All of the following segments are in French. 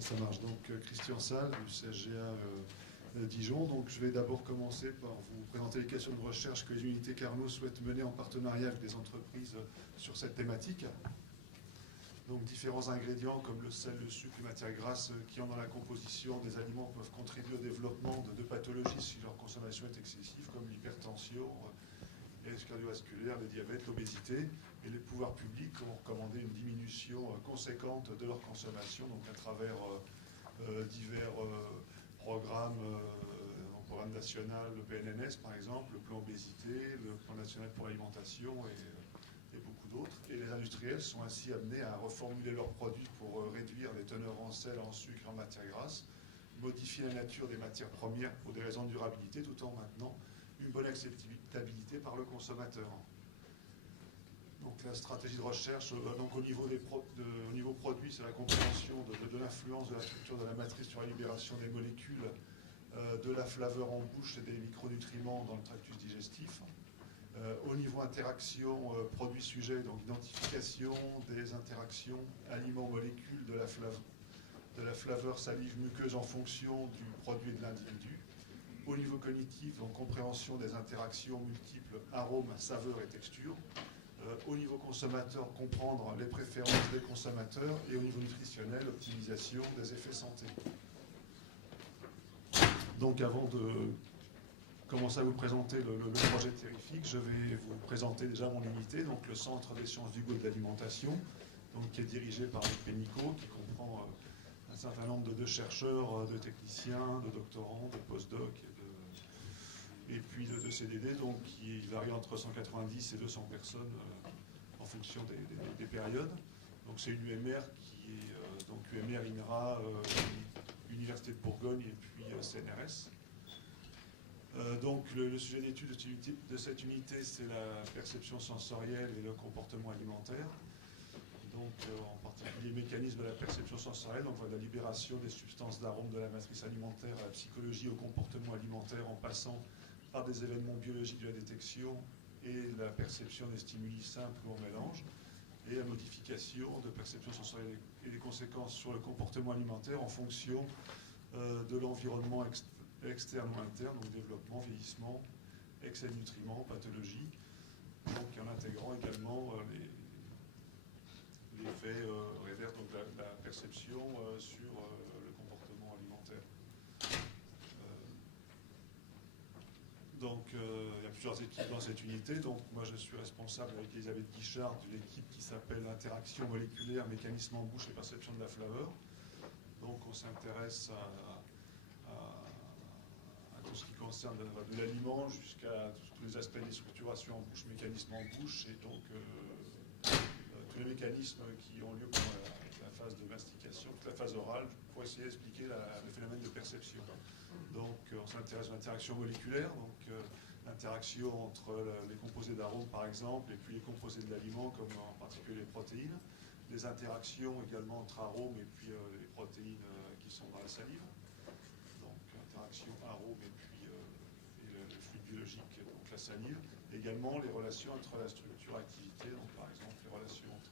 Ça marche. Donc, Christian Salle du CSGA Dijon. Donc, je vais d'abord commencer par vous présenter les questions de recherche que les unités Carnot souhaitent mener en partenariat avec des entreprises sur cette thématique. Donc, différents ingrédients comme le sel, le sucre, les matières grasses qui ont dans la composition des aliments peuvent contribuer au développement de pathologies si leur consommation est excessive, comme l'hypertension, les risques cardiovasculaires, le diabète, l'obésité. Et les pouvoirs publics ont recommandé une diminution conséquente de leur consommation, donc à travers divers programmes, le programme national, le PNNS par exemple, le plan obésité, le plan national pour l'alimentation et beaucoup d'autres. Et les industriels sont ainsi amenés à reformuler leurs produits pour réduire les teneurs en sel, en sucre, en matières grasses, modifier la nature des matières premières pour des raisons de durabilité, tout en maintenant une bonne acceptabilité par le consommateur. Donc la stratégie de recherche, donc au niveau produit, c'est la compréhension de l'influence de la structure de la matrice sur la libération des molécules, de la flaveur en bouche et des micronutriments dans le tractus digestif. Au niveau interaction produit-sujet, donc identification des interactions aliments-molécules de la flaveur salive muqueuse en fonction du produit et de l'individu. Au niveau cognitif, donc compréhension des interactions multiples, arômes, saveurs et textures. Au niveau consommateur, comprendre les préférences des consommateurs. Et au niveau nutritionnel, optimisation des effets santé. Donc avant de commencer à vous présenter le projet terrifique, je vais vous présenter déjà mon unité, donc le Centre des sciences du goût et de l'alimentation, donc qui est dirigé par Luc Pénicaud, qui comprend un certain nombre de chercheurs, de techniciens, de doctorants, de postdocs et puis de CDD, donc qui varie entre 190 et 200 personnes en fonction des périodes. Donc c'est une UMR qui est donc UMR INRA, Université de Bourgogne et puis CNRS. Donc le sujet d'étude de cette unité, c'est la perception sensorielle et le comportement alimentaire. Donc en particulier les mécanismes de la perception sensorielle, on voit la libération des substances d'arômes de la matrice alimentaire à la psychologie, au comportement alimentaire, en passant par des événements biologiques de la détection et la perception des stimuli simples ou en mélange, et la modification de perception sensorielle et des conséquences sur le comportement alimentaire en fonction de l'environnement externe ou interne, donc développement, vieillissement, excès de nutriments, pathologie, donc en intégrant également l'effet révers, donc la perception sur le comportement alimentaire. Donc il y a plusieurs équipes dans cette unité. Donc moi je suis responsable avec Elisabeth Guichard de l'équipe qui s'appelle Interaction moléculaire, mécanisme en bouche et perception de la flaveur. Donc on s'intéresse à tout ce qui concerne de l'aliment jusqu'à tous les aspects des structurations en bouche, mécanisme en bouche, et donc tous les mécanismes qui ont lieu pendant la phase de mastication, toute la phase orale, pour essayer d'expliquer le phénomène de perception. Donc on s'intéresse à l'interaction moléculaire, donc l'interaction entre les composés d'arômes par exemple, et puis les composés de l'aliment, comme en particulier les protéines, les interactions également entre arômes et puis les protéines qui sont dans la salive, donc interaction arôme et puis le fluide biologique, donc la salive, également les relations entre la structure et activité, donc par exemple les relations entre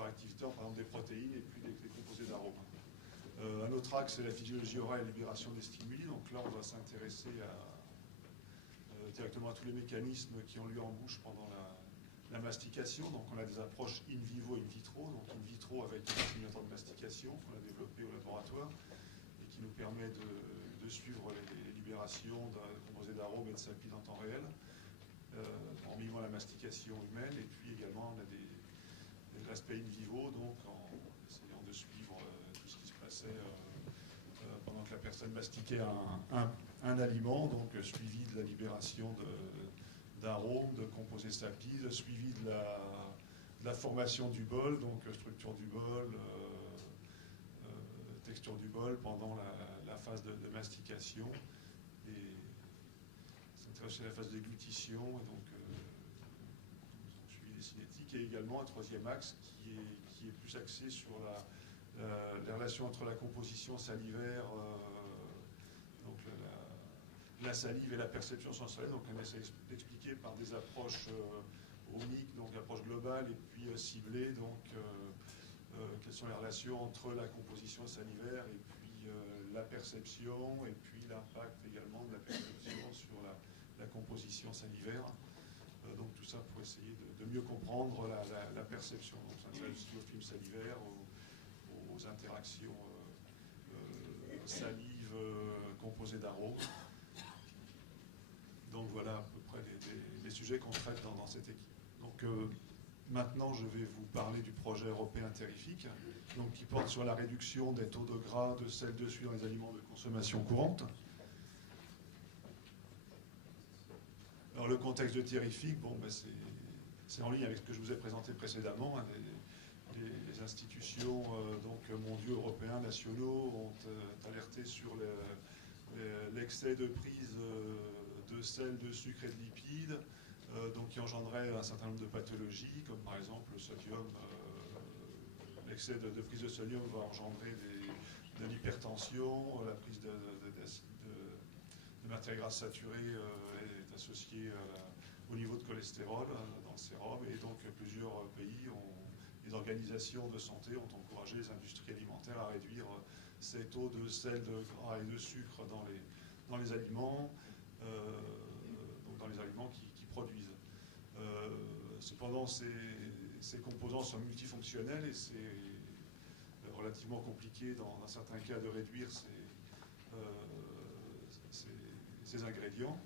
activité, par exemple des protéines et puis des composés d'arômes. Un autre axe, c'est la physiologie orale et la libération des stimuli. Donc là, on va s'intéresser directement à tous les mécanismes qui ont lieu en bouche pendant la mastication. Donc on a des approches in vivo et in vitro. Donc in vitro avec un simulateur de mastication qu'on a développé au laboratoire et qui nous permet de suivre les libérations de composés d'arômes et de sapines en temps réel en mimant la mastication humaine. Et puis également, on a l'aspect in vivo, donc en essayant de suivre tout ce qui se passait pendant que la personne mastiquait un aliment, donc suivi de la libération d'arômes, de composés sapides, suivi de la formation du bol, donc structure du bol, texture du bol pendant la phase de mastication, et s'intéresser à la phase de déglutition, et donc suivi des cinétiques, et également un troisième axe qui est plus axé sur les relations entre la composition salivaire, donc la salive et la perception sensorielle. Donc on essaie d'expliquer par des approches OMIC, donc approche globale, et puis ciblée, donc quelles sont les relations entre la composition salivaire et puis la perception, et puis l'impact également de la perception sur la composition salivaire. Donc tout ça pour essayer de mieux comprendre la perception. Donc ça s'intéresse aussi aux films salivaires, aux interactions salive composée d'arômes. Donc voilà à peu près les sujets qu'on traite dans cette équipe. Donc maintenant je vais vous parler du projet européen terrifique, donc qui porte sur la réduction des taux de gras, de sel, de sucre dans les aliments de consommation courante. Alors le contexte de terrifique, bon, ben c'est en ligne avec ce que je vous ai présenté précédemment. Hein, les institutions mondiaux, européens, nationaux ont alerté sur l'excès de prise de sel, de sucre et de lipides, qui engendrait un certain nombre de pathologies, comme par exemple le sodium. L'excès de prise de sodium va engendrer de l'hypertension, la prise de matières grasses saturées est associée au niveau de cholestérol dans le sérum, et donc plusieurs pays les organisations de santé ont encouragé les industries alimentaires à réduire ces taux de sel, de gras et de sucre dans les aliments, donc dans les aliments qui produisent. Cependant, ces composants sont multifonctionnels et c'est relativement compliqué dans certains cas de réduire ces ingrédients.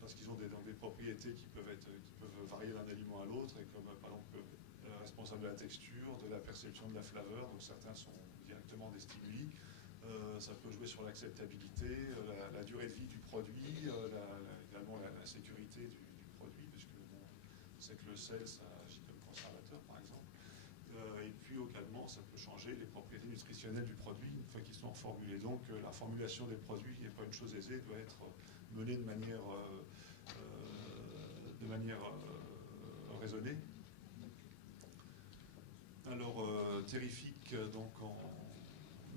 Parce qu'ils ont des propriétés qui peuvent varier d'un aliment à l'autre, et comme par exemple responsable de la texture, de la perception de la flaveur, donc certains sont directement des stimuli. Ça peut jouer sur l'acceptabilité, la durée de vie du produit, également la sécurité du produit, puisque on sait que le sel, ça agit comme conservateur par exemple. Et puis également, ça peut changer les propriétés nutritionnelles du produit une fois qu'ils sont formulés. Donc la formulation des produits n'est pas une chose aisée, doit être menée de manière raisonnée. Alors, terrifique, donc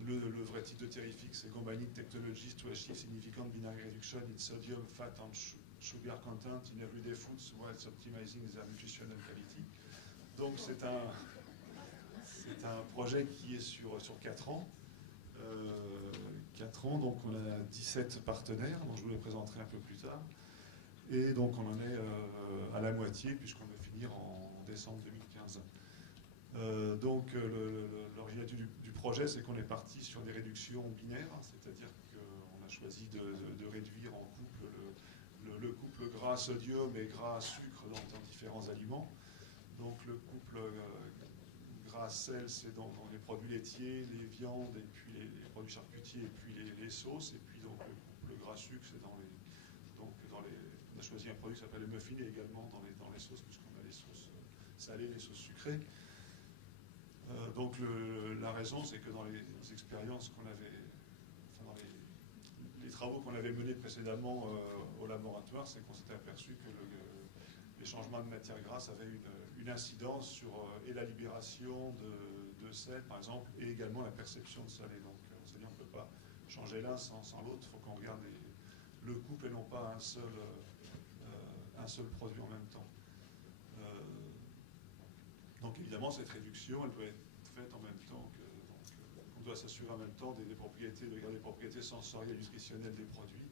le vrai titre de terrifique, c'est Combining Technologies to Achieve Significant Binary Reduction in Sodium, Fat and Sugar Content in Everyday Foods whilst Optimizing their Nutritional Quality. Donc, c'est un projet qui est sur 4 ans. 4 ans, donc on a 17 partenaires, dont je vous les présenterai un peu plus tard. Et donc on en est à la moitié, puisqu'on va finir en décembre 2015. L'originalité du projet, c'est qu'on est parti sur des réductions binaires, c'est-à-dire qu'on a choisi de réduire en couple le couple gras-sodium et gras-sucre dans différents aliments. Donc le couple gras-sel, c'est dans les produits laitiers, les viandes, et puis les produits charcutiers, et puis les sauces. Et puis donc le gras-sucre, c'est on a choisi un produit qui s'appelle le muffin, et également dans les sauces, puisqu'on a les sauces salées, les sauces sucrées. La raison, c'est que dans les expériences qu'on avait, dans les travaux qu'on avait menés précédemment au laboratoire, c'est qu'on s'était aperçu que les changements de matière grasse avaient une incidence sur et la libération de sel, par exemple, et également la perception de salé. Donc, on s'est dit on ne peut pas changer l'un sans l'autre, il faut qu'on regarde le couple et non pas un seul produit en même temps. Donc, évidemment, cette réduction, elle doit être faite en même temps on doit s'assurer en même temps de garder les propriétés sensorielles et nutritionnelles des produits,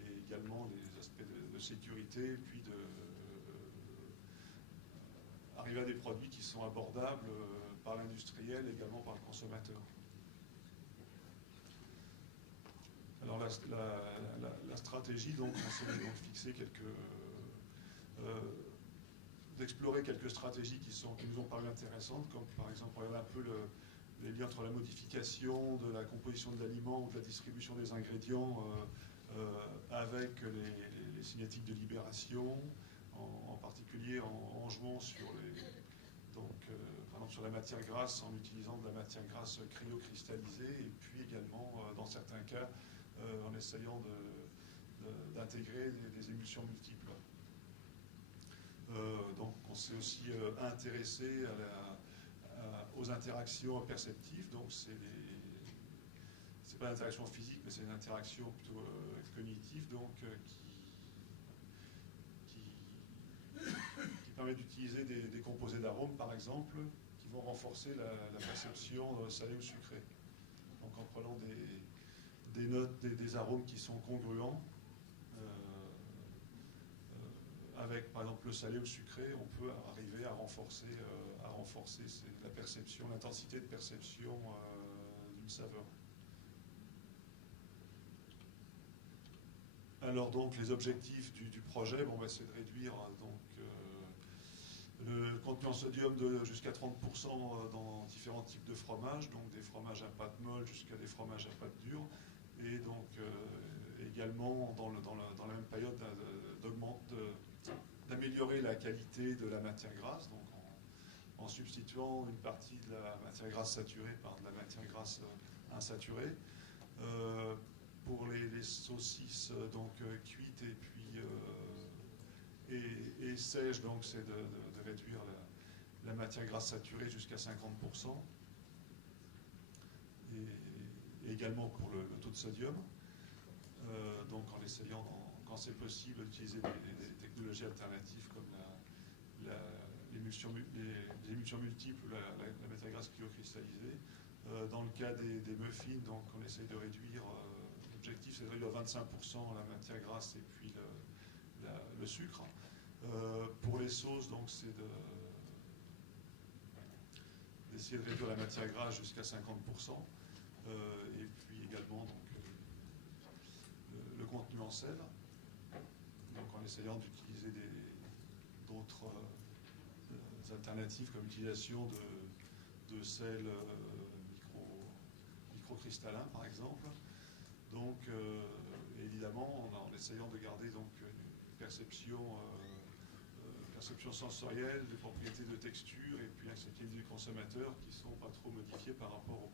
et également les aspects de sécurité, puis arriver à des produits qui sont abordables par l'industriel et également par le consommateur. Alors la stratégie, donc, on s'est fixé d'explorer quelques stratégies qui nous ont paru intéressantes, comme par exemple regarder un peu les liens entre la modification de la composition de l'aliment ou de la distribution des ingrédients avec les cinétiques de libération, en particulier en jouant sur par exemple sur la matière grasse, en utilisant de la matière grasse cryocristallisée, et puis également dans certains cas en essayant d'intégrer des émulsions multiples. Donc on s'est aussi intéressé aux interactions perceptives. Donc c'est pas l'interaction physique, mais c'est une interaction plutôt cognitive, donc qui permet d'utiliser des composés d'arômes, par exemple, qui vont renforcer la perception salée ou sucrée. Donc en prenant des notes, des arômes qui sont congruents, avec par exemple le salé ou le sucré, on peut arriver à renforcer la perception, l'intensité de perception d'une saveur. Alors donc les objectifs du projet, c'est de réduire le contenu en sodium de jusqu'à 30% dans différents types de fromages, donc des fromages à pâte molle jusqu'à des fromages à pâte dure, et donc également dans la même période d'améliorer la qualité de la matière grasse, donc en substituant une partie de la matière grasse saturée par de la matière grasse insaturée. Pour les saucisses cuites et sèches, donc c'est de réduire la matière grasse saturée jusqu'à 50%, et également pour le taux de sodium, donc en essayant, quand c'est possible, d'utiliser des technologies alternatives comme les émulsions multiples ou la matière grasse cryocristallisée. Dans le cas des muffins, donc on essaye de réduire, l'objectif c'est de réduire 25% la matière grasse et puis le sucre. Pour les sauces, donc c'est d'essayer de réduire la matière grasse jusqu'à 50%, et puis également le contenu en sel, donc en essayant d'utiliser d'autres alternatives comme l'utilisation de sel microcristallin par exemple. Donc évidemment en essayant de garder donc une perception sensorielle, des propriétés de texture et puis l'acceptabilité du consommateur qui ne sont pas trop modifiées par rapport aux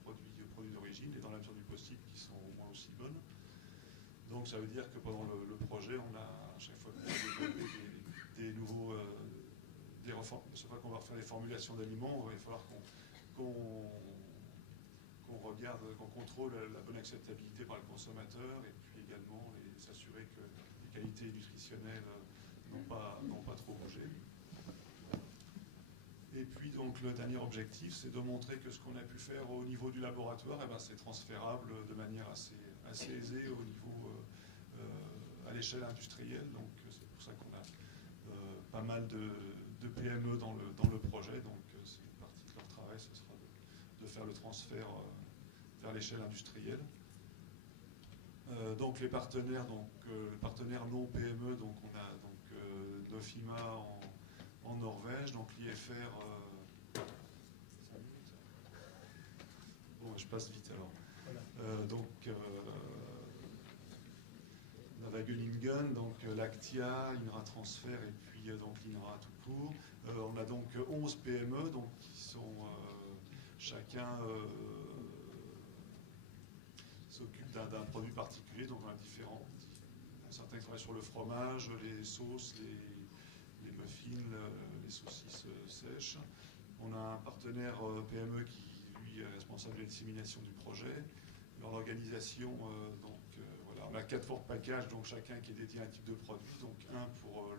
produits d'origine et dans la mesure du possible qui sont au moins aussi bonnes. Donc ça veut dire que pendant le projet, on a à chaque fois développé des nouveaux... chaque fois qu'on va refaire des formulations d'aliments, il va falloir qu'on regarde, qu'on contrôle la bonne acceptabilité par le consommateur et puis également s'assurer que les qualités nutritionnelles n'ont pas trop bougé. Et puis donc le dernier objectif, c'est de montrer que ce qu'on a pu faire au niveau du laboratoire, c'est transférable de manière assez aisée au niveau à l'échelle industrielle. Donc c'est pour ça qu'on a pas mal de PME dans le projet. Donc c'est une partie de leur travail, ce sera de faire le transfert vers l'échelle industrielle. Donc les partenaires, partenaires non PME, donc on a Nofima en Norvège, donc l'IFR. Bon, je passe vite alors. Voilà. Wageningen, donc Lactia, INRA Transfert et puis donc INRA tout court. On a donc 11 PME donc, qui sont chacun s'occupe d'un produit particulier, donc on a différents. Certains travaillent sur le fromage, les sauces, les muffins, les saucisses sèches. On a un partenaire PME qui, lui, est responsable de la dissémination du projet. Dans l'organisation, voilà, on a 4 forts packages, donc chacun qui est dédié à un type de produit. Donc un pour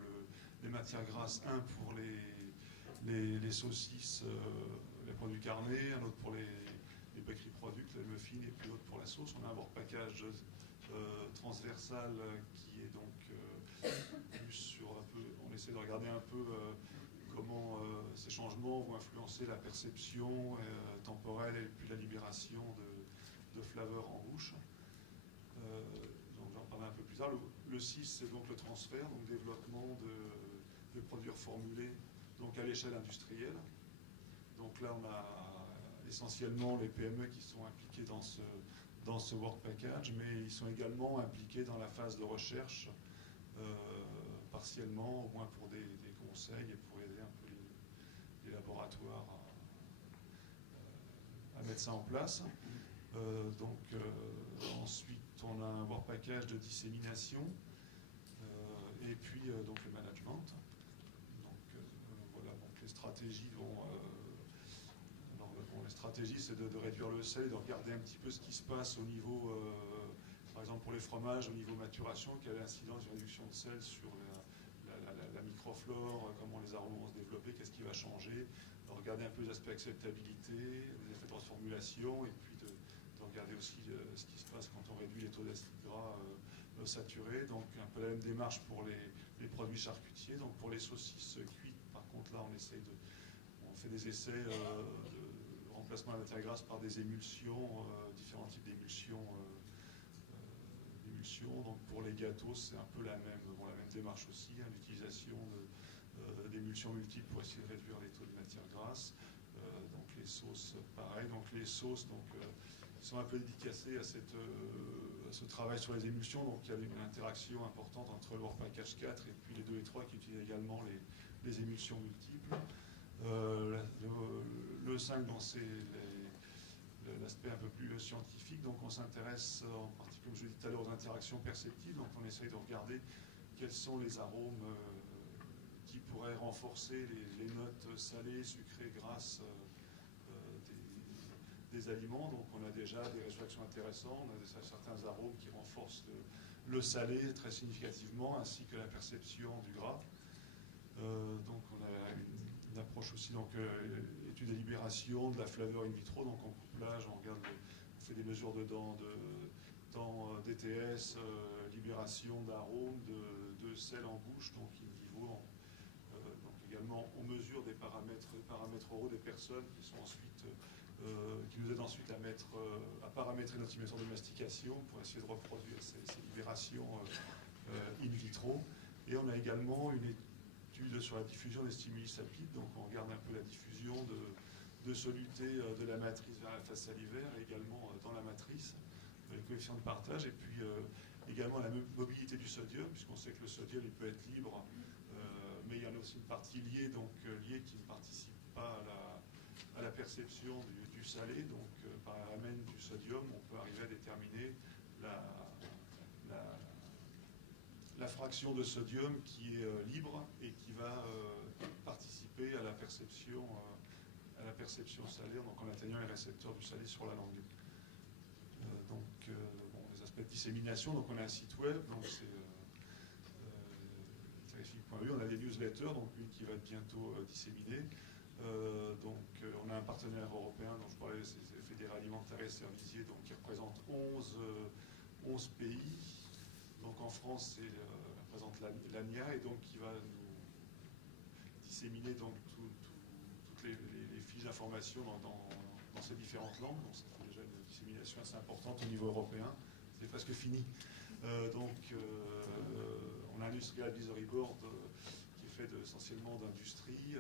les matières grasses, un pour les saucisses, les produits carnés, un autre pour les bakery products, les muffins, et puis l'autre pour la sauce. On a un work package transversal qui est donc plus sur un peu, on essaie de regarder un peu comment ces changements vont influencer la perception temporelle et puis la libération de flaveurs en bouche. Donc j'en parlerai un peu plus tard. Le 6, c'est donc le transfert, donc développement de produits reformulés donc à l'échelle industrielle. Donc là, on a essentiellement les PME qui sont impliquées dans ce work package, mais ils sont également impliqués dans la phase de recherche, partiellement, au moins pour des conseils et pour aider un peu les laboratoires à mettre ça en place. Ensuite, on a un work package de dissémination et puis donc le management. Voilà, donc les stratégies vont... les stratégies, c'est de réduire le sel, de regarder un petit peu ce qui se passe au niveau, par exemple pour les fromages, au niveau maturation, quelle est l'incidence d'une réduction de sel sur la microflore, comment les arômes vont se développer. va changer, de regarder un peu les aspects acceptabilité, les effets de transformulation, et puis de regarder aussi ce qui se passe quand on réduit les taux d'acides gras saturés. Donc un peu la même démarche pour les produits charcutiers. Donc pour les saucisses cuites, par contre là on fait des essais de remplacement de la matière grasse par des émulsions, différents types d'émulsions. Donc pour les gâteaux, c'est un peu la même démarche aussi, hein, l'utilisation d'émulsions multiples pour essayer de réduire les taux de matière grasse. Donc les sauces, pareil. Donc les sauces sont un peu dédicacées à ce travail sur les émulsions. Donc il y a une interaction importante entre le Work Package 4 et puis les 2 et 3 qui utilisent également les émulsions multiples. Le 5, c'est l'aspect un peu plus scientifique. Donc on s'intéresse en partie, comme je l'ai dit tout à l'heure, aux interactions perceptibles. Donc on essaye de regarder quels sont les arômes qui pourraient renforcer les notes salées, sucrées, grasses des aliments. Donc on a déjà des résultats intéressants. On a certains arômes qui renforcent le salé très significativement, ainsi que la perception du gras. Donc on a une approche aussi, étude et libération de la flaveur in vitro, donc en couplage, on fait des mesures de temps DTS, libération d'arômes, de sel en bouche, donc in vivo. Donc également, on mesure des paramètres oraux des personnes qui nous aident ensuite à paramétrer notre méthode de mastication pour essayer de reproduire ces libérations in vitro. Et on a également une étude sur la diffusion des stimuli sapides, donc on regarde un peu la diffusion de soluté de la matrice vers la phase salivaire et également dans la matrice, les coefficients de partage, et puis également la mobilité du sodium, puisqu'on sait que le sodium il peut être libre, mais il y en a aussi une partie liée qui ne participe pas à la perception du salé. Donc par la ramène du sodium, on peut arriver à déterminer la fraction de sodium qui est libre et qui va participer à la perception salée, donc en atteignant les récepteurs du salé sur la langue. Les aspects de dissémination, donc on a un site web, donc c'est terrifique.eu, on a des newsletters, donc une qui va être bientôt disséminée. On a un partenaire européen dont je parlais, c'est le Fédéral alimentaire et servicier, donc qui représente 11 pays. Donc en France, représente l'ANIA, et donc qui va nous disséminer donc toutes les fiches d'information dans ces différentes langues. Donc ça fait déjà une dissémination assez importante au niveau européen. C'est presque fini. On a un Industrial Advisory Board qui est fait essentiellement d'industrie.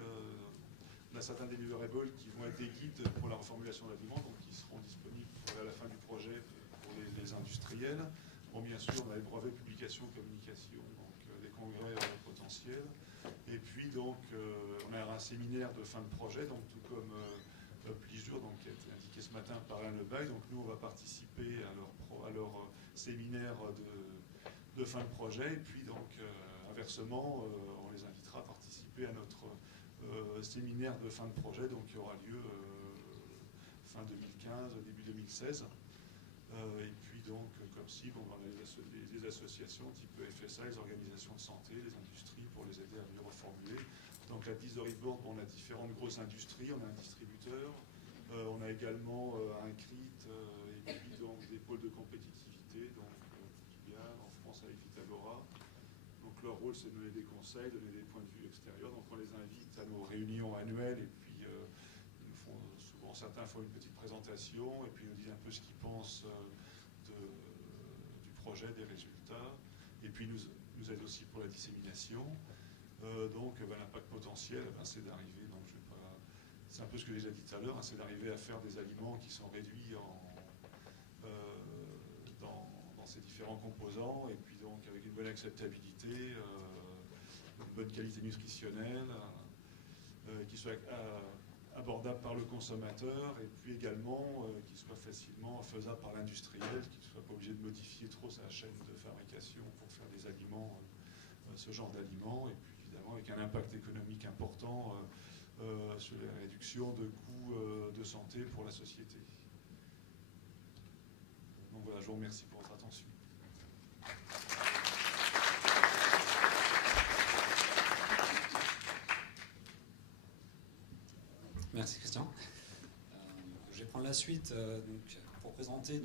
On a certains deliverables qui vont être des guides pour la reformulation d'aliments, donc qui seront disponibles à la fin du projet pour les industriels. Bon, bien sûr, on a les brevets, publications, communication, donc les congrès potentiels. Et puis, donc, on a un séminaire de fin de projet, donc tout comme Plijur, donc qui a été indiqué ce matin par Alain Lebaille. Donc, nous, on va participer à leur séminaire de fin de projet. Et puis, donc, inversement, on les invitera à participer à notre séminaire de fin de projet, donc qui aura lieu fin 2015, début 2016. Et puis donc, comme si, on a les associations type FSA, les organisations de santé, les industries pour les aider à mieux reformuler. Donc l'advisory board, on a différentes grosses industries, on a un distributeur, on a également un CRIT, et puis donc des pôles de compétitivité, donc Portugal, en France avec Pythagora. Donc leur rôle, c'est de donner des conseils, donner des points de vue extérieurs. Donc on les invite à nos réunions annuelles, et puis ils nous font souvent, certains font une petite présentation, et puis ils nous disent un peu ce qu'ils pensent du projet, des résultats, et puis nous aident aussi pour la dissémination. L'impact potentiel, c'est d'arriver, c'est un peu ce que j'ai déjà dit tout à l'heure, c'est d'arriver à faire des aliments qui sont réduits dans ces différents composants, et puis donc avec une bonne acceptabilité, une bonne qualité nutritionnelle, qui soit abordable par le consommateur, et puis également qui soit facilement faisable par l'industriel, qui ne soit pas obligé de modifier trop sa chaîne de fabrication pour faire des aliments, ce genre d'aliments, et puis évidemment avec un impact économique important sur la réduction de coûts de santé pour la société. Donc voilà, je vous remercie pour votre attention. Merci Christian. Je vais prendre la suite donc, pour présenter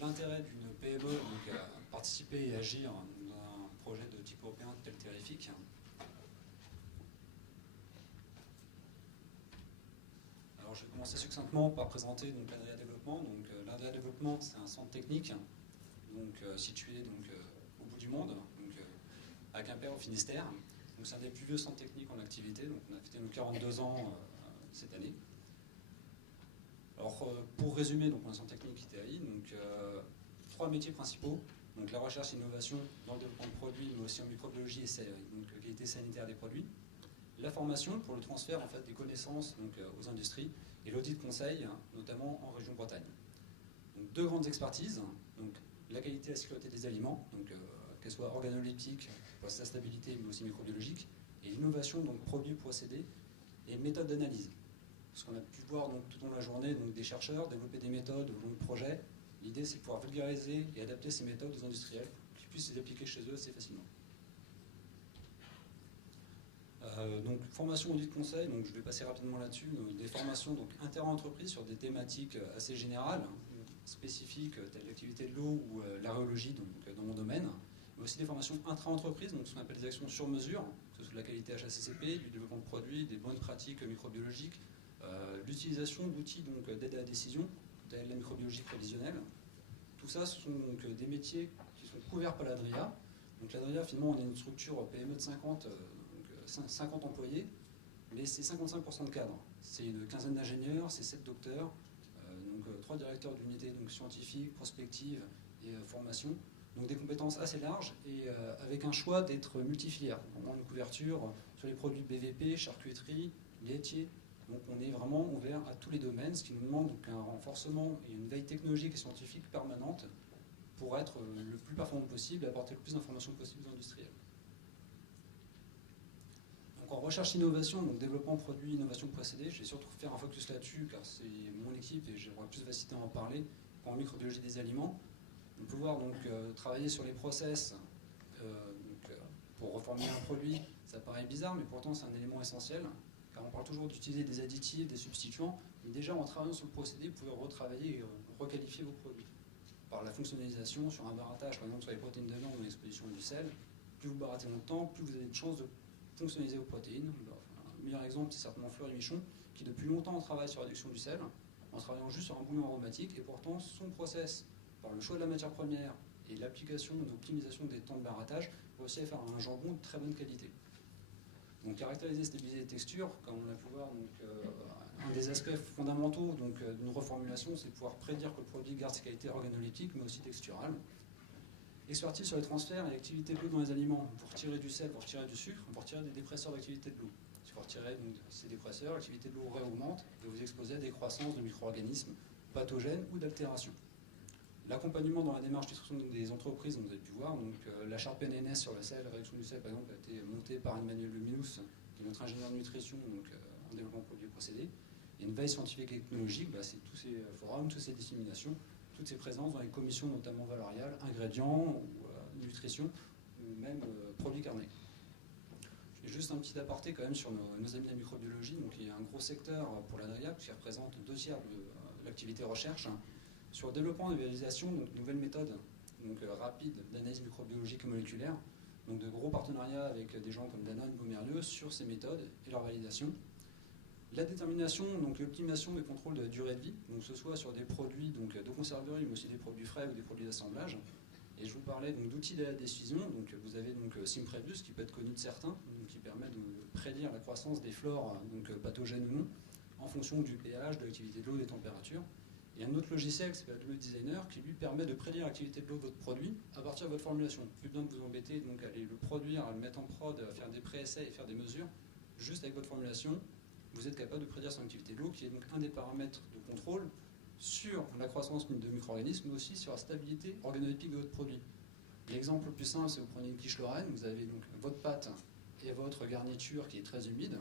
l'intérêt d'une PME à participer et agir dans un projet de type européen tel Terrific. Alors je vais commencer succinctement par présenter l'Adria Développement. L'Adria Développement, c'est un centre technique situé au bout du monde, à Quimper au Finistère. C'est un des plus vieux centres techniques en activité. Donc, on a fêté nos 42 ans cette année. Alors, pour résumer, on est un centre technique ITAI. Trois métiers principaux. Donc, la recherche et l'innovation dans le développement de produits, mais aussi en microbiologie et qualité sanitaire des produits. La formation pour le transfert en fait, des connaissances aux industries. Et l'audit conseil, notamment en région Bretagne. Donc, deux grandes expertises. Donc, la qualité et la sécurité des aliments, qu'elles soient organoleptiques, pour sa stabilité, mais aussi microbiologique, et l'innovation, produits, procédés et méthodes d'analyse. Ce qu'on a pu voir tout au long de la journée, des chercheurs développer des méthodes au long de projets. L'idée, c'est de pouvoir vulgariser et adapter ces méthodes aux industriels, pour qu'ils puissent les appliquer chez eux assez facilement. Formation audit conseil, je vais passer rapidement là-dessus. Des formations inter-entreprises sur des thématiques assez générales, spécifiques, telles l'activité de l'eau ou l'aréologie dans mon domaine, mais aussi des formations intra-entreprises, ce qu'on appelle des actions sur mesure, que ce soit de la qualité HACCP, du développement de produits, des bonnes pratiques microbiologiques, l'utilisation d'outils d'aide à la décision, telle la microbiologie prévisionnelle. Tout ça, ce sont des métiers qui sont couverts par l'ADRIA. L'ADRIA, finalement, on est une structure PME de 50 employés, mais c'est 55% de cadres. C'est une quinzaine d'ingénieurs, c'est 7 docteurs, 3 directeurs d'unités scientifiques, prospectives et formation. Donc des compétences assez larges et avec un choix d'être multifilière. On a une couverture sur les produits BVP, charcuterie, laitier. Donc on est vraiment ouvert à tous les domaines, ce qui nous demande un renforcement et une veille technologique et scientifique permanente pour être le plus performant possible et apporter le plus d'informations possible aux industriels. En recherche-innovation, développement produit, innovation procédé, je vais surtout faire un focus là-dessus car c'est mon équipe et j'aurai plus de facilité à en parler. En microbiologie des aliments, on peut pouvoir travailler sur les process pour reformuler un produit. Ça paraît bizarre, mais pourtant c'est un élément essentiel car on parle toujours d'utiliser des additifs, des substituants, mais déjà en travaillant sur le procédé, vous pouvez retravailler et requalifier vos produits. Par la fonctionnalisation sur un barattage, par exemple sur les protéines de viande ou l'exposition du sel, plus vous baratez longtemps, plus vous avez de chances de fonctionnaliser vos protéines. Un meilleur exemple, c'est certainement Fleury Michon, qui depuis longtemps travaille sur la réduction du sel, en travaillant juste sur un bouillon aromatique, et pourtant son process, par le choix de la matière première et l'application d'optimisation des temps de barattage, va aussi faire un jambon de très bonne qualité. Donc caractériser, stabiliser les textures, comme on a pu voir, un des aspects fondamentaux d'une reformulation, c'est de pouvoir prédire que le produit garde ses qualités organoleptiques, mais aussi texturales. Expertise sur les transferts et l'activité de l'eau dans les aliments. Vous retirez du sel, vous retirez du sucre, vous retirez des dépresseurs d'activité de l'eau. Si vous retirez ces dépresseurs, l'activité de l'eau réaugmente et vous exposez à des croissances de micro-organismes pathogènes ou d'altérations. L'accompagnement dans la démarche d'extraction des entreprises, vous avez pu voir, la charte PNNS sur le sel, la réduction du sel par exemple, a été montée par Emmanuel Leminous, qui est notre ingénieur de nutrition en développement de produits et procédés. Et une veille scientifique et technologique, c'est tous ces forums, toutes ces disséminations, toutes ces présences dans les commissions notamment valoriales, ingrédients, ou nutrition, ou même produits carnés. J'ai juste un petit aparté quand même sur nos amis de la microbiologie. Il y a un gros secteur pour l'ADRIA qui représente 2 tiers de l'activité recherche sur le développement et réalisation de nouvelles méthodes rapides d'analyse microbiologique et moléculaire. Donc de gros partenariats avec des gens comme Danone, Baume & sur ces méthodes et leur validation. La détermination, l'optimisation des contrôles de la durée de vie, que ce soit sur des produits de conserverie, mais aussi des produits frais ou des produits d'assemblage. Et je vous parlais d'outils de la décision. Vous avez SimPrevious, qui peut être connu de certains, qui permet de prédire la croissance des flores, pathogènes ou non, en fonction du pH, de l'activité de l'eau, des températures. Et un autre logiciel qui s'appelle le Designer, qui lui permet de prédire l'activité de l'eau de votre produit à partir de votre formulation. Plus besoin de vous embêter à aller le produire, à le mettre en prod, à faire des pré-essais et faire des mesures. Juste avec votre formulation, vous êtes capable de prédire son activité de l'eau, qui est un des paramètres de contrôle sur la croissance de micro-organismes, mais aussi sur la stabilité organoleptique de votre produit. L'exemple le plus simple, c'est vous prenez une quiche Lorraine, vous avez votre pâte et votre garniture qui est très humide.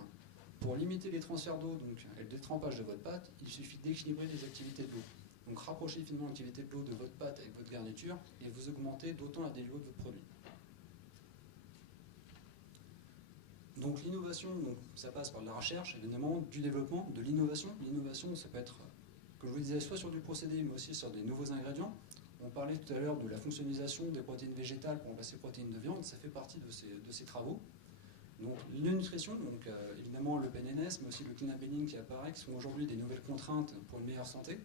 Pour limiter les transferts d'eau et le détrempage de votre pâte, il suffit d'équilibrer les activités de l'eau. Donc rapprochez finalement l'activité de l'eau de votre pâte avec votre garniture et vous augmentez d'autant la délivrance de votre produit. Donc l'innovation, ça passe par de la recherche, évidemment, du développement, de l'innovation. L'innovation, ça peut être, comme je vous disais, soit sur du procédé, mais aussi sur des nouveaux ingrédients. On parlait tout à l'heure de la fonctionnalisation des protéines végétales pour remplacer les protéines de viande, ça fait partie de ces travaux. Donc la nutrition, donc évidemment le PNNS, mais aussi le clean labeling qui apparaît, qui sont aujourd'hui des nouvelles contraintes pour une meilleure santé,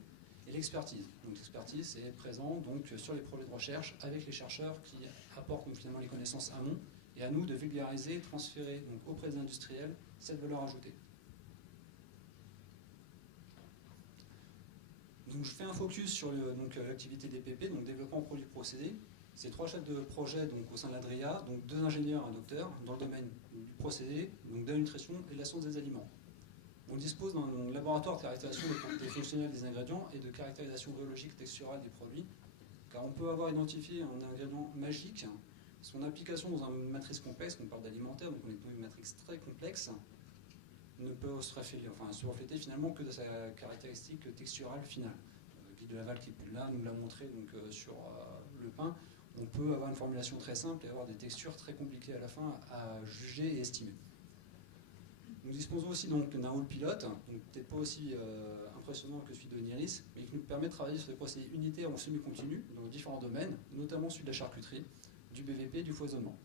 et l'expertise. Donc l'expertise, c'est présent donc, sur les projets de recherche avec les chercheurs qui apportent donc, finalement les connaissances amont, et à nous de vulgariser et transférer donc, auprès des industriels cette valeur ajoutée. Donc je fais un focus sur l'activité DPP, donc développement produits procédés. C'est 3 chefs de projet donc, au sein de l'ADRIA, donc 2 ingénieurs et un docteur dans le domaine du procédé, donc de la nutrition et de la science des aliments. On dispose d'un laboratoire de caractérisation des propriétés fonctionnelles des ingrédients et de caractérisation biologique texturale des produits, car on peut avoir identifié un ingrédient magique, son application dans une matrice complexe, on parle d'alimentaire, donc on est dans une matrice très complexe, ne peut se refléter finalement que de sa caractéristique texturale finale. Guy de Laval qui est plus là nous l'a montré donc, sur le pain. On peut avoir une formulation très simple et avoir des textures très compliquées à la fin à juger et estimer. Nous disposons aussi d'un hall pilote, donc peut-être pas aussi impressionnant que celui de Niris, mais qui nous permet de travailler sur des procédés unitaires ou semi-continus dans différents domaines, notamment celui de la charcuterie, du BVP, du foisonnement.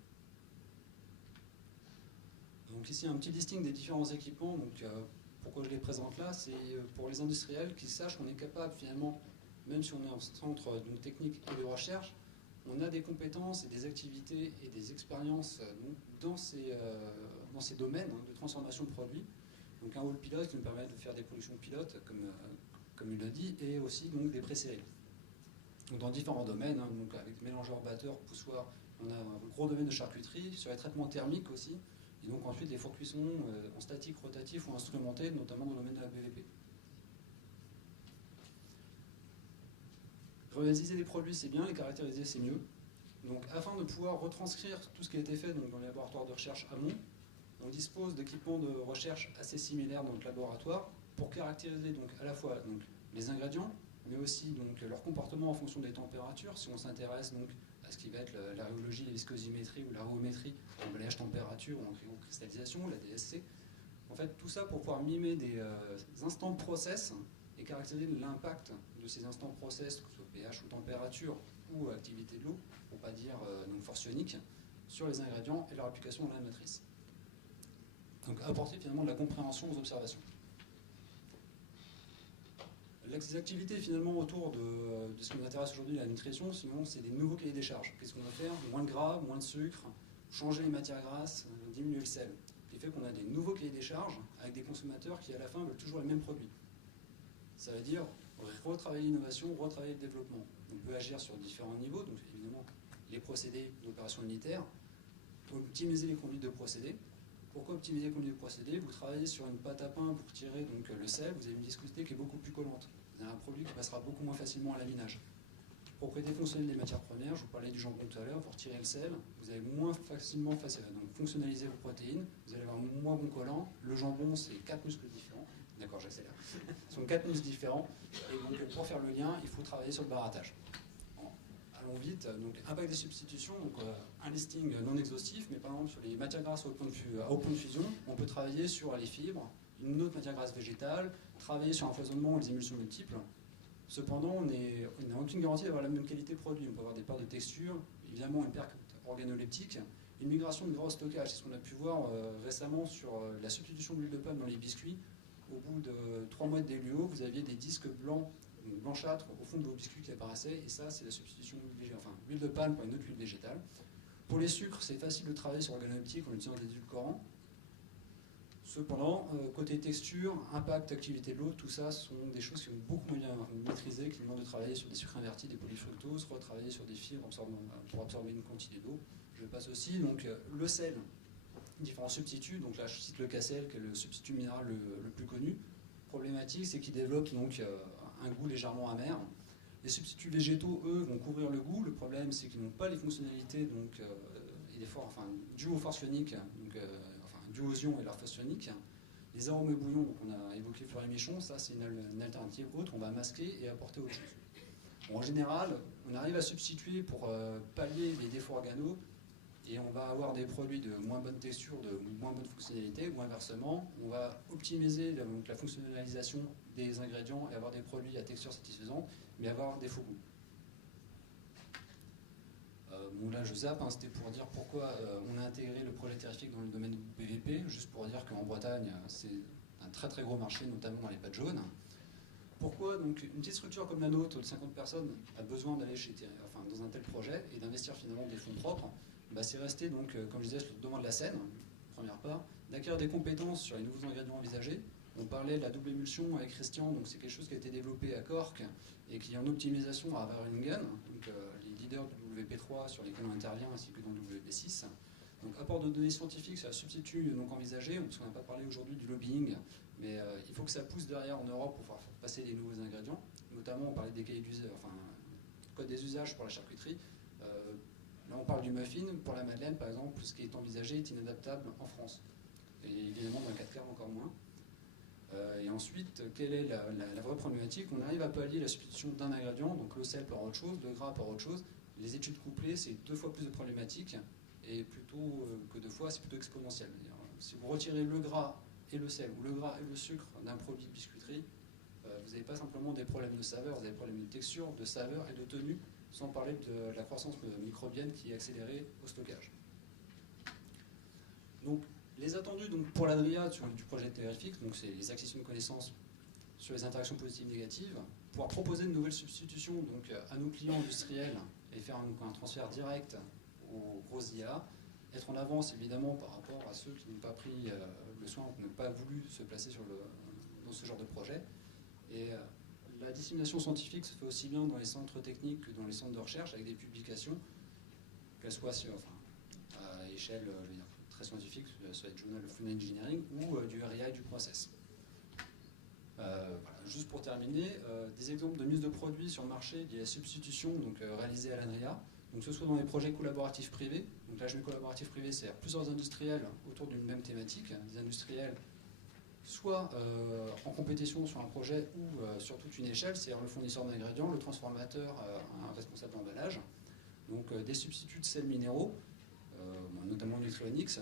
Donc ici un petit listing des différents équipements. Donc, pourquoi je les présente là, c'est pour les industriels qui sachent qu'on est capable finalement, même si on est en centre technique et de recherche, on a des compétences et des activités et des expériences dans ces domaines de transformation de produits. Donc un hall pilote qui nous permet de faire des productions pilotes, comme il l'a dit, et aussi donc, des pré-séries. Dans différents domaines, donc avec mélangeurs, batteurs, poussoirs, on a un gros domaine de charcuterie, sur les traitements thermiques aussi, et donc ensuite les fours cuissons en statique, rotatif ou instrumenté, notamment dans le domaine de la BVP. Réaliser des produits, c'est bien, les caractériser, c'est mieux. Donc, afin de pouvoir retranscrire tout ce qui a été fait donc, dans les laboratoires de recherche amont, on dispose d'équipements de recherche assez similaires dans notre laboratoire pour caractériser donc, à la fois donc, les ingrédients, mais aussi donc, leur comportement en fonction des températures. Si on s'intéresse donc, à ce qui va être la rhéologie, la viscosimétrie ou la rhéométrie, l'emballage température ou en cristallisation, la DSC. En fait, tout ça pour pouvoir mimer des instants de process et caractériser l'impact de ces instants de process, que ce soit pH ou température ou activité de l'eau, pour ne pas dire donc force ionique, sur les ingrédients et leur application dans la matrice. Donc apporter finalement de la compréhension aux observations. Les activités finalement autour de ce qui nous intéresse aujourd'hui, la nutrition, sinon c'est des nouveaux cahiers des charges. Qu'est-ce qu'on va faire? Moins de gras, moins de sucre, changer les matières grasses, diminuer le sel. Ce qui fait qu'on a des nouveaux cahiers des charges avec des consommateurs qui à la fin veulent toujours les mêmes produits. Ça veut dire retravailler l'innovation, retravailler le développement. On peut agir sur différents niveaux, donc évidemment les procédés d'opération unitaire, optimiser les conduites de procédés. Pourquoi optimiser les conduites de procédés? Vous travaillez sur une pâte à pain pour tirer donc, le sel, vous avez une viscosité qui est beaucoup plus collante. Vous avez un produit qui passera beaucoup moins facilement à laminage. Propriété fonctionnelle des matières premières, je vous parlais du jambon tout à l'heure, pour tirer le sel, vous allez moins facilement donc, fonctionnaliser vos protéines, vous allez avoir moins bon collant. Le jambon, c'est 4 muscles différents. D'accord, j'accélère. Ce sont 4 muscles différents. Et donc, pour faire le lien, il faut travailler sur le barattage. Bon, allons vite. Donc, impact des substitutions. Donc, un listing non exhaustif, mais par exemple, sur les matières grasses au point de fusion, on peut travailler sur les fibres, une autre matière grasse végétale, travailler sur un foisonnement ou les émulsions multiples. Cependant, on n'a aucune garantie d'avoir la même qualité de produit. On peut avoir des pertes de texture, évidemment une perte organoleptique, une migration de gros stockage. C'est ce qu'on a pu voir récemment sur la substitution d'huile de palme dans les biscuits. Au bout de 3 mois de DLUO, vous aviez des disques blancs, blanchâtres au fond de vos biscuits qui apparaissaient, et ça, c'est la substitution d'huile de palme par une autre huile végétale. Pour les sucres, c'est facile de travailler sur organoleptique en utilisant des édulcorants. Cependant, côté texture, impact, activité de l'eau, tout ça sont des choses qui sont beaucoup moins bien maîtrisées, qui demandent de travailler sur des sucres invertis, des polyfructoses, retravailler sur des fibres pour absorber une quantité d'eau. Je passe aussi donc le sel, différents substituts. Donc là, je cite le Cassel, qui est le substitut minéral le plus connu. Problématique, c'est qu'il développe donc un goût légèrement amer. Les substituts végétaux, eux, vont couvrir le goût. Le problème, c'est qu'ils n'ont pas les fonctionnalités donc, et les dues aux forces ioniques, dues aux ions et leurs forces ioniques. Les arômes et bouillons, donc on a évoqué Fleury Michon, ça c'est une alternative autre, on va masquer et apporter autre chose. Bon, en général, on arrive à substituer pour pallier les défauts organaux et on va avoir des produits de moins bonne texture, de moins bonne fonctionnalité, ou inversement, on va optimiser donc, la fonctionnalisation des ingrédients et avoir des produits à texture satisfaisante, mais avoir des faux goûts. Bon là je zappe, hein, c'était pour dire pourquoi on a intégré le projet Terrific dans le domaine du PVP, juste pour dire qu'en Bretagne c'est un très très gros marché, notamment dans les pâtes jaunes. Pourquoi donc une petite structure comme la nôtre de 50 personnes a besoin d'aller dans un tel projet et d'investir finalement des fonds propres? C'est resté donc, comme je disais, sur le devant de la scène, première part, d'acquérir des compétences sur les nouveaux ingrédients envisagés. On parlait de la double émulsion avec Christian, donc c'est quelque chose qui a été développé à Cork et qui est en optimisation à Wageningen, donc les leaders du WP3 sur lesquels on intervient ainsi que dans le WP6. Donc apport de données scientifiques, c'est un substitut donc envisagé, parce qu'on n'a pas parlé aujourd'hui du lobbying, mais il faut que ça pousse derrière en Europe pour pouvoir faire passer des nouveaux ingrédients. Notamment, on parlait des cahiers d'usage, code des usages pour la charcuterie. Là, on parle du muffin. Pour la madeleine, par exemple, ce qui est envisagé est inadaptable en France. Et évidemment, dans le cas de cœur, encore moins. Et ensuite, quelle est la vraie problématique? On arrive à pallier la substitution d'un ingrédient, donc le sel par autre chose, le gras par autre chose. Les études couplées, c'est 2 fois plus de problématiques. Et plutôt que 2 fois, c'est plutôt exponentiel. Si vous retirez le gras et le sel, ou le gras et le sucre d'un produit de biscuiterie, vous n'avez pas simplement des problèmes de saveur, vous avez des problèmes de texture, de saveur et de tenue, sans parler de la croissance microbienne qui est accélérée au stockage. Donc, les attendus donc, pour l'ADRIA du projet Terrific, c'est les acquisitions de connaissances sur les interactions positives et négatives, pouvoir proposer de nouvelles substitutions donc, à nos clients industriels et faire un transfert direct aux grosses IA, être en avance évidemment par rapport à ceux qui n'ont pas pris le soin, qui n'ont pas voulu se placer dans ce genre de projet. Et la dissémination scientifique se fait aussi bien dans les centres techniques que dans les centres de recherche avec des publications, qu'elles soient à échelle très scientifique, soit le Journal of Food Engineering ou du REI du process. Voilà. Juste pour terminer, des exemples de mise de produits sur le marché liés à la substitution réalisée à l'ANRIA, donc que ce soit dans les projets collaboratifs privés. Donc là, je mets collaboratif privé, c'est plusieurs industriels autour d'une même thématique, des industriels soit en compétition sur un projet ou sur toute une échelle, c'est-à-dire le fournisseur d'ingrédients, le transformateur, un responsable d'emballage, donc des substituts de sels minéraux, notamment Nutrionix,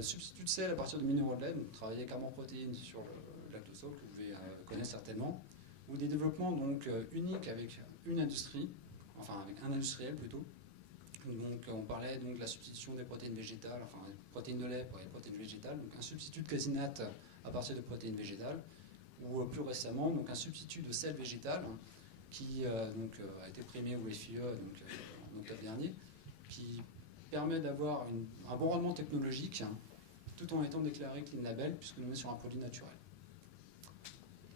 substituts de sel à partir de minéraux de lait, donc travailler avec Armor Protéines sur le lactosol, que vous pouvez connaître certainement, ou des développements donc uniques avec une industrie, enfin avec un industriel plutôt. Donc on parlait donc de la substitution des protéines végétales, enfin des protéines de lait pour les protéines végétales, donc un substitut de casénate à partir de protéines végétales, ou plus récemment donc un substitut de sel végétal qui a été primé au FIE en octobre dernier, qui permet d'avoir un bon rendement technologique tout en étant déclaré Clean Label puisque nous sommes sur un produit naturel.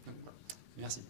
Donc, voilà. Merci.